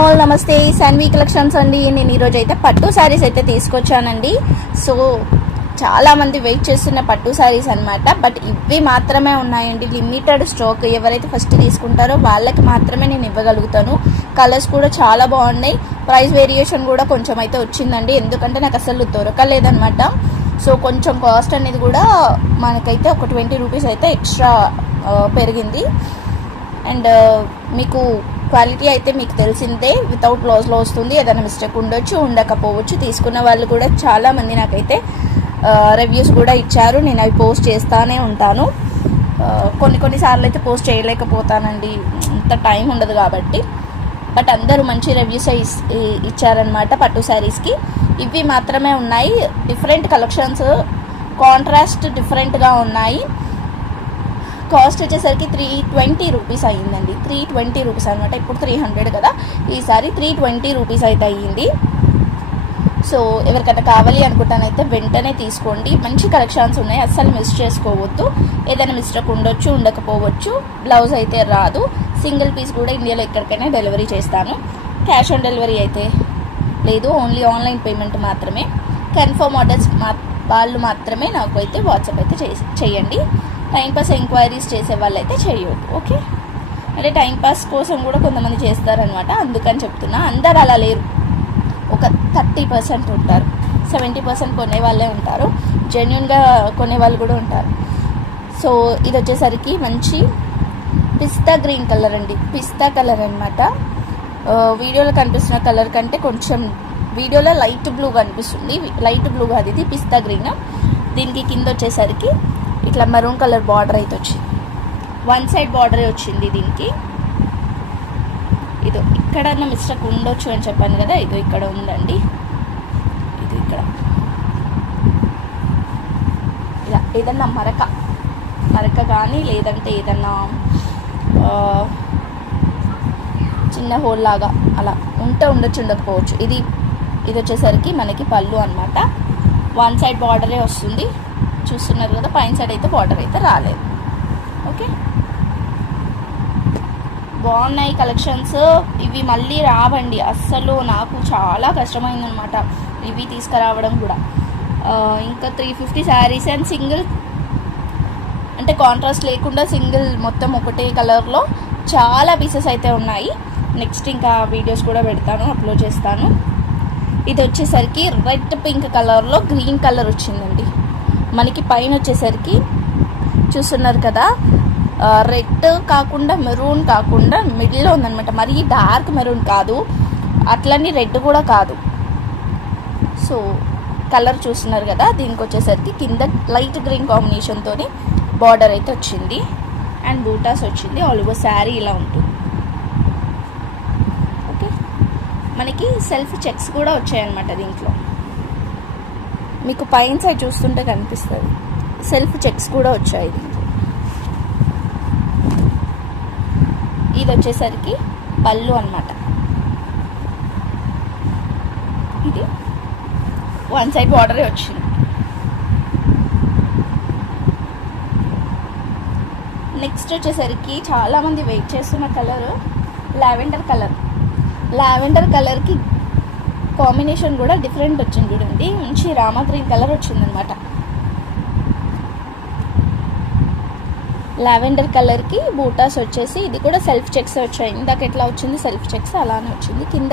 All నమస్తే. Sanvi collections అండి. నేను ఈరోజు అయితే పట్టు శారీస్ అయితే తీసుకొచ్చానండి. సో చాలా మంది వెయిట్ చేస్తున్న పట్టు శారీస్ అన్నమాట. బట్ ఇవి మాత్రమే ఉన్నాయండి. లిమిటెడ్ స్టాక్ ఎవరైతే ఫస్ట్ తీసుకుంటారో వాళ్ళకి మాత్రమే నేను ఇవ్వగలుగుతాను. కలర్స్ కూడా చాలా బాగున్నాయి. ప్రైస్ వేరియేషన్ కూడా కొంచెం అయితే వచ్చిందండి. ఎందుకంటే నాకు అసలు దొరకలేదనమాట సో కొంచెం కాస్ట్ అనేది కూడా మనకైతే ఒక ట్వంటీ రూపీస్ అయితే ఎక్స్ట్రా పెరిగింది. అండ్ మీకు క్వాలిటీ అయితే మీకు తెలిసిందే. వితౌట్ లాస్లో వస్తుంది. ఏదైనా మిస్టేక్ ఉండొచ్చు ఉండకపోవచ్చు తీసుకున్న వాళ్ళు కూడా చాలామంది నాకైతే రివ్యూస్ కూడా ఇచ్చారు. నేను అవి పోస్ట్ చేస్తానే ఉంటాను. కొన్ని కొన్నిసార్లు అయితే పోస్ట్ చేయలేకపోతానండి. అంత టైం ఉండదు కాబట్టి. బట్ అందరూ మంచి రివ్యూస్ ఇచ్చారనమాట పట్టు శారీస్కి ఇవి మాత్రమే ఉన్నాయి. డిఫరెంట్ కలెక్షన్స్ కాంట్రాస్ట్ డిఫరెంట్గా ఉన్నాయి. కాస్ట్ వచ్చేసరికి త్రీ ట్వంటీ రూపీస్ అయ్యిందండి. త్రీ ట్వంటీ రూపీస్ అనమాట ఇప్పుడు త్రీ హండ్రెడ్ కదా. ఈసారి త్రీ ట్వంటీ రూపీస్ అయితే అయ్యింది. సో ఎవరికైనా కావాలి అనుకుంటానైతే వెంటనే తీసుకోండి. మంచి కలెక్షన్స్ ఉన్నాయి. అస్సలు మిస్ చేసుకోవద్దు. ఏదైనా మిస్టేక్ ఉండొచ్చు ఉండకపోవచ్చు. బ్లౌజ్ అయితే రాదు. సింగిల్ పీస్ కూడా ఇండియాలో ఎక్కడికైనా డెలివరీ చేస్తాను. క్యాష్ ఆన్ డెలివరీ అయితే లేదు. ఓన్లీ ఆన్లైన్ పేమెంట్ మాత్రమే. కన్ఫర్మ్ ఆర్డర్స్ మా వాళ్ళు మాత్రమే నాకు అయితే వాట్సాప్ అయితే చేయండి. టైంపాస్ ఎంక్వైరీస్ చేసే వాళ్ళు అయితే చేయొద్దు ఓకే అంటే టైంపాస్ కోసం కూడా కొంతమంది చేస్తారనమాట అందుకని చెప్తున్నా. అందరు అలా లేరు. ఒక థర్టీ పర్సెంట్ ఉంటారు. సెవెంటీ పర్సెంట్ కొనే వాళ్ళే ఉంటారు. జెన్యున్గా కొనే వాళ్ళు కూడా ఉంటారు. సో ఇది వచ్చేసరికి మంచి పిస్తా గ్రీన్ కలర్ అండి. పిస్తా కలర్ అనమాట వీడియోలో కనిపిస్తున్న కలర్ కంటే కొంచెం వీడియోలో లైట్ బ్లూ కనిపిస్తుంది. లైట్ బ్లూ కాదు ఇది పిస్తా గ్రీన్. దీనికి కింద వచ్చేసరికి ఇట్లా మరూన్ కలర్ బార్డర్ అయితే వచ్చింది. వన్ సైడ్ బార్డరే వచ్చింది దీనికి. ఇదో ఇక్కడ మిస్టేక్ ఉండొచ్చు అని చెప్పాను కదా ఇదో ఇక్కడ ఉందండి. ఇది ఇక్కడ. ఇలా ఏదన్నా మరక మరక కానీ లేదంటే ఏదన్నా చిన్న హోల్ లాగా అలా ఉంటే ఉండొచ్చు ఉండకపోవచ్చు. ఇది ఇది వచ్చేసరికి మనకి పళ్ళు అన్నమాట. వన్ సైడ్ బార్డరే వస్తుంది. చూస్తున్నారు కదా పైన సైడ్ అయితే బార్డర్ అయితే రాలేదు. ఓకే? బాగున్నాయి కలెక్షన్స్. ఇవి మళ్ళీ రావండి. అస్సలు నాకు చాలా కష్టమైందనమాట ఇవి తీసుకురావడం కూడా. ఇంకా three fifty saris and single అంటే కాంట్రాస్ట్ లేకుండా సింగిల్ మొత్తం ఒకటే కలర్లో చాలా పీసెస్ అయితే ఉన్నాయి. నెక్స్ట్ ఇంకా వీడియోస్ కూడా పెడతాను అప్లోడ్ చేస్తాను. ఇది వచ్చేసరికి రెడ్ పింక్ కలర్లో గ్రీన్ కలర్ వచ్చిందండి. మనకి పైన వచ్చేసరికి చూస్తున్నారు కదా. రెడ్ కాకుండా మెరూన్ కాకుండా మిడిల్లో ఉందనమాట మరీ డార్క్ మెరూన్ కాదు. అట్లని రెడ్ కూడా కాదు. సో కలర్ చూస్తున్నారు కదా. దీనికి వచ్చేసరికి కింద లైట్ గ్రీన్ కాంబినేషన్తో బార్డర్ అయితే వచ్చింది. అండ్ బూటాస్ వచ్చింది. ఆల్ ఓవర్ శారీ ఇలా ఉంటుంది. ఓకే. మనకి సెల్ఫ్ చెక్స్ కూడా వచ్చాయన్నమాట దీంట్లో. మీకు పైన సైడ్ చూస్తుంటే కనిపిస్తుంది. సెల్ఫ్ చెక్స్ కూడా వచ్చాయి. దీనికి ఇది వచ్చేసరికి పళ్ళు అన్నమాట. ఇది వన్ సైడ్ బార్డరే వచ్చింది. నెక్స్ట్ వచ్చేసరికి చాలామంది వెయిట్ చేస్తున్న కలర్ లావెండర్ కలర్ లావెండర్ కలర్కి కాంబినేషన్ కూడా డిఫరెంట్ వచ్చింది చూడండి. మంచి రామా గ్రీన్ కలర్ వచ్చిందనమాట లావెండర్ కలర్కి బూటాస్ వచ్చేసి ఇది కూడా సెల్ఫ్ చెక్స్ వచ్చాయి. ఇందాక ఎట్లా వచ్చింది? సెల్ఫ్ చెక్స్ అలానే వచ్చింది. కింద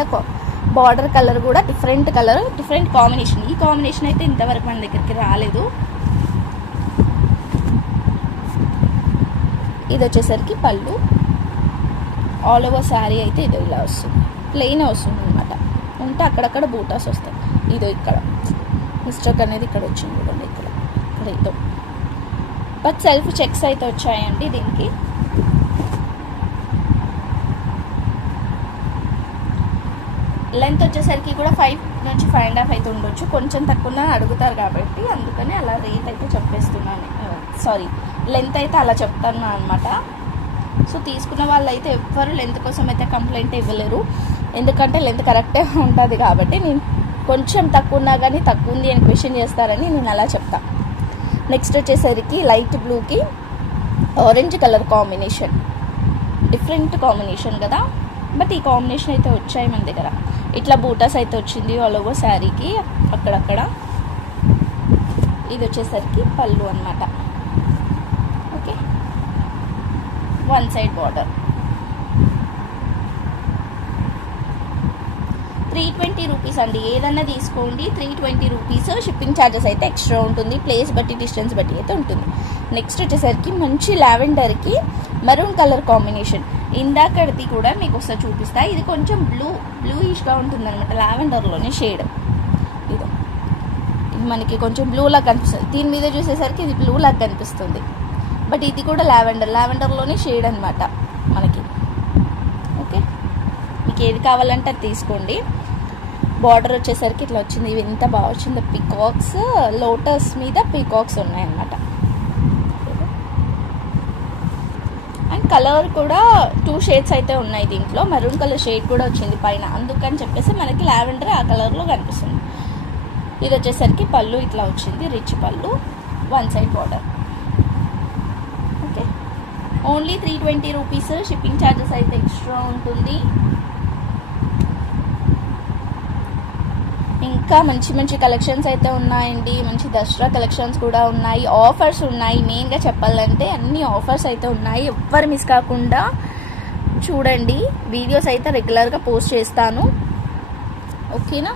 బార్డర్ కలర్ కూడా డిఫరెంట్ కలర్ డిఫరెంట్ కాంబినేషన్. ఈ కాంబినేషన్ అయితే ఇంతవరకు మన దగ్గరికి రాలేదు. ఇది వచ్చేసరికి పళ్ళు. ఆల్ ఓవర్ శారీ అయితే ఇది ఇలా వస్తుంది. ప్లెయిన్ వస్తుంది అనమాట ఉంటే అక్కడక్కడ బూటాస్ వస్తాయి. ఇదో ఇక్కడ. మిస్టేక్ అనేది ఇక్కడ వచ్చింది చూడండి ఇక్కడ. ఇక్కడ ఇదో. బట్ సెల్ఫ్ చెక్స్ అయితే వచ్చాయండి దీనికి. లెంత్ వచ్చేసరికి కూడా ఫైవ్ నుంచి ఫైవ్ అండ్ హాఫ్ అయితే ఉండొచ్చు. కొంచెం తక్కువ అడుగుతారు కాబట్టి అందుకని అలా రేట్ అయితే చెప్పేస్తున్నాను. సారీ. లెంత్ అయితే అలా చెప్తాను అనమాట సో తీసుకున్న వాళ్ళు అయితే ఎవ్వరు లెంత్ కోసం అయితే కంప్లైంట్ ఇవ్వలేరు. ఎందుకంటే లెంత్ కరెక్టే ఉంటుంది కాబట్టి నేను కొంచెం తక్కువ ఉన్నా కానీ తక్కువ ఉంది అని క్వశ్చన్ చేస్తారని నేను అలా చెప్తా. నెక్స్ట్ వచ్చేసరికి లైట్ బ్లూకి orange colour combination different combination కదా. బట్ ఈ కాంబినేషన్ అయితే వచ్చాయి మన దగ్గర. ఇట్లా బూటాస్ అయితే వచ్చింది ఆల్ ఓవర్ శారీకి అక్కడక్కడ. ఇది వచ్చేసరికి పళ్ళు అన్నమాట okay one side border. Three twenty rupees అండి. ఏదన్నా తీసుకోండి. Three twenty rupees shipping charges అయితే ఎక్స్ట్రా ఉంటుంది. ప్లేస్ బట్టి డిస్టెన్స్ బట్టి అయితే ఉంటుంది. నెక్స్ట్ వచ్చేసరికి మంచి లావెండర్కి మెరూన్ కలర్ కాంబినేషన్. ఇందాకడిది కూడా మీకు ఒకసారి చూపిస్తా. ఇది కొంచెం బ్లూ బ్లూయిష్గా ఉంటుంది అనమాట లావెండర్లోనే షేడ్. ఇది. ఇది మనకి కొంచెం బ్లూ లాగా కనిపిస్తుంది. దీని మీద చూసేసరికి ఇది బ్లూ లాగా కనిపిస్తుంది. బట్ ఇది కూడా లావెండర్. లావెండర్లోనే షేడ్ అనమాట మనకి. ఓకే? మీకు ఏది కావాలంటే అది తీసుకోండి. బార్డర్ వచ్చేసరికి ఇట్లా వచ్చింది. ఇవి ఎంత బాగా వచ్చింది. పికాక్స్ లోటస్ మీద పికాక్స్ ఉన్నాయన్నమాట. అండ్ కలర్ కూడా టూ షేడ్స్ అయితే ఉన్నాయి దీంట్లో. మెరూన్ కలర్ షేడ్ కూడా వచ్చింది పైన. అందుకని చెప్పేసి మనకి లావెండర్ ఆ కలర్లో కనిపిస్తుంది. ఇది వచ్చేసరికి పళ్ళు ఇట్లా వచ్చింది. రిచ్ పళ్ళు. One side border. Only three twenty rupees shipping charges అయితే ఎక్స్ట్రా ఉంటుంది. ఇంకా మంచి మంచి కలెక్షన్స్ అయితే ఉన్నాయండి. మంచి దసరా కలెక్షన్స్ కూడా ఉన్నాయి. ఆఫర్స్ ఉన్నాయి. మెయిన్గా చెప్పాలంటే అన్ని ఆఫర్స్ అయితే ఉన్నాయి. ఎవ్వరు మిస్ కాకుండా చూడండి. వీడియోస్ అయితే రెగ్యులర్గా పోస్ట్ చేస్తాను. ఓకేనా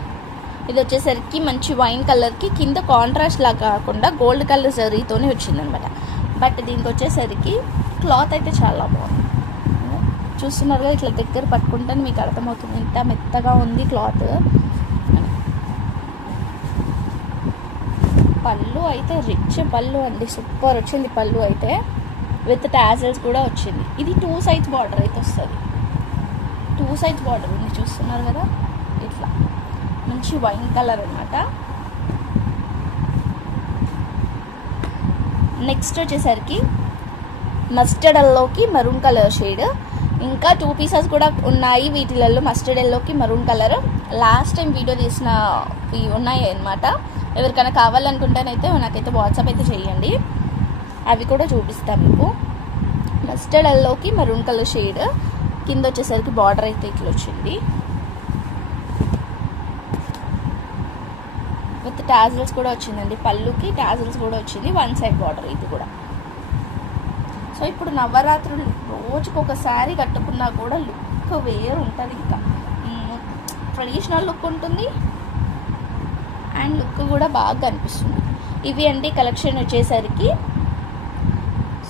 ఇది వచ్చేసరికి మంచి వైన్ కలర్కి కింద కాంట్రాస్ట్ లాగా కాకుండా గోల్డ్ కలర్ జరీతోనే వచ్చిందనమాట. బట్ దీనికి వచ్చేసరికి క్లాత్ అయితే చాలా బాగుంది. చూస్తున్నారు కదా ఇట్లా దగ్గర పట్టుకుంటే మీకు అర్థమవుతుంది. ఎంత మెత్తగా ఉంది క్లాత్. పళ్ళు అయితే రిచ్ పళ్ళు అండి. సూపర్ వచ్చింది పళ్ళు అయితే. విత్ టాజల్స్ కూడా వచ్చింది. ఇది టూ సైజ్ బార్డర్ అయితే వస్తుంది. టూ సైజ్ బార్డర్ ఉంది చూస్తున్నారు కదా? ఇట్లా. మంచి వైన్ కలర్ అనమాట నెక్స్ట్ వచ్చేసరికి మస్టర్డ్ ఎల్లోకి మరూన్ కలర్ షేడ్ ఇంకా టూ పీసెస్ కూడా ఉన్నాయి. వీటిలలో మస్టర్డ్ ఎల్లోకి maroon colour last time video తీసిన ఇవి ఉన్నాయి అనమాట ఎవరికైనా కావాలనుకుంటేనైతే నాకైతే వాట్సాప్ అయితే చేయండి. అవి కూడా చూపిస్తాను మీకు. మస్టర్డ్ ఎల్లోకి మరూన్ కలర్ షేడ్ కింద వచ్చేసరికి బార్డర్ అయితే ఇట్లా వచ్చింది విత్ టాజిల్స్ కూడా వచ్చిందండి. పళ్ళుకి టాజిల్స్ కూడా వచ్చింది. వన్ సైడ్ బార్డర్ ఇది కూడా. సో ఇప్పుడు నవరాత్రులు రోజుకు ఒక శారీ కట్టుకున్నా కూడా లుక్ వేరు ఉంటుంది ఇంకా. ట్రెడిషనల్ లుక్ ఉంటుంది. అండ్ లుక్ కూడా బాగా కనిపిస్తుంది. ఇవి అండి కలెక్షన్ వచ్చేసరికి.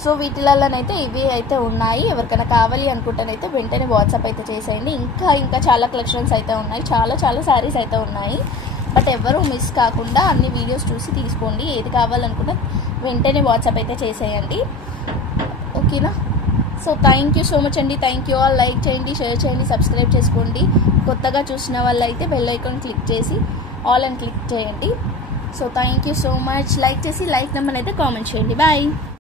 సో వీటిలలోనైతే ఇవి అయితే ఉన్నాయి. ఎవరికైనా కావాలి అనుకుంటేనైతే వెంటనే వాట్సాప్ అయితే చేసేయండి. ఇంకా ఇంకా చాలా కలెక్షన్స్ అయితే ఉన్నాయి. చాలా చాలా శారీస్ అయితే ఉన్నాయి. బట్ ఎవరు మిస్ కాకుండా అన్ని వీడియోస్ చూసి తీసుకోండి. ఏది కావాలనుకున్నా వెంటనే వాట్సాప్ అయితే చేసేయండి. ఓకేనా? So thank you so much అండి. థ్యాంక్ యూ ఆల్ లైక్ చేయండి షేర్ చేయండి సబ్స్క్రైబ్ చేసుకోండి. కొత్తగా చూసిన వాళ్ళైతే బెల్ ఐకాన్ క్లిక్ చేసి ఆల్ అని క్లిక్ చేయండి. So thank you so much like చేసి లైక్ నెంబర్ అయితే కామెంట్ చేయండి. బాయ్